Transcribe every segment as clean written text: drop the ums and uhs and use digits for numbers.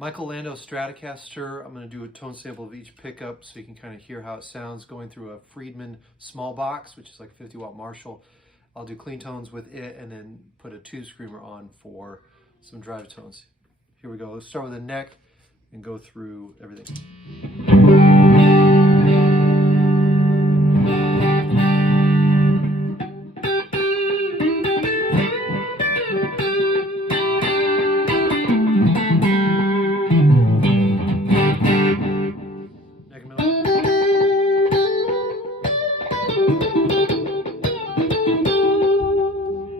Michael Landau Stratocaster. I'm going to do a tone sample of each pickup so you can kind of hear how it sounds going through a Friedman small box, which is like a 50-watt Marshall. I'll do clean tones with it and then put a tube screamer on for some drive tones. Here we go. Let's start with the neck and go through everything.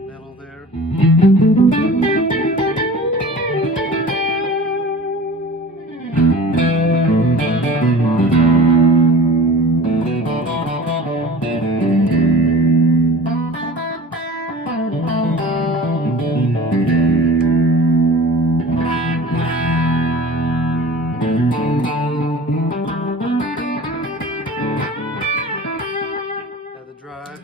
Metal there. Now the drive.